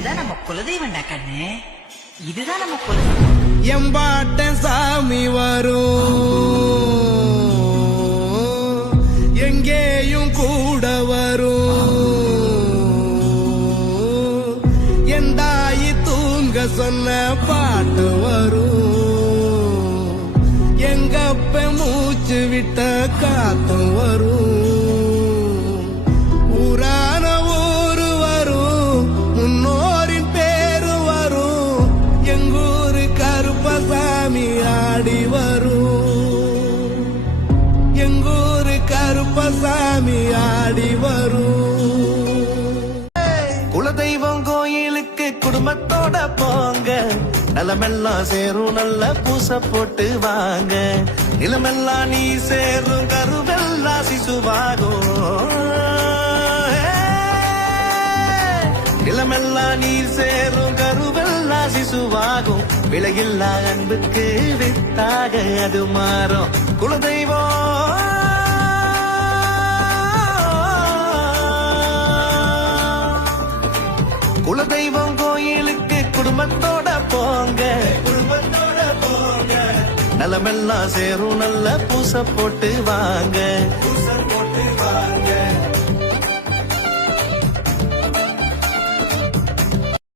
இதுதான் நம்ம குலதெய்வம்டா கண்ணு, இதுதான் நம்ம குலதெய்வம். எம்பாட்ட சாமி வரும், எங்கேயும் கூட வரும். என் தாயி தூங்க சொன்ன பாட்டு வரும், எங்கப்ப மூச்சு விட்ட காத்தும் வரும். ஊரான ஊரு வரும், முன்னோரின் பேரு வரும். எங்கூரு கருப்பசாமி ஆடி வரும், எங்கூரு கருப்பசாமி ஆடி வரும். குலதெய்வம் கோயிலுக்கு குடும்பத்தோட போங்க, நிலமெல்லாம் சேரும் நல்ல பூச போட்டு வாங்க. நிலமெல்லாம் நீ சேரும் கருவெல்லாம் சிசுவாகும், நிலமெல்லாம் நீர் சேரும் கருவெல்லாம் சிசுவாகும். விலையில்லா அன்புக்கு வித்தாக அது மாறும். குலதெய்வம் குலதெய்வம் கோயிலுக்கு குடும்பத்தோட போங்க, குடும்பத்தோட போங்க. நலமெல்லாம் சேரும் நல்ல பூச போட்டு வாங்க.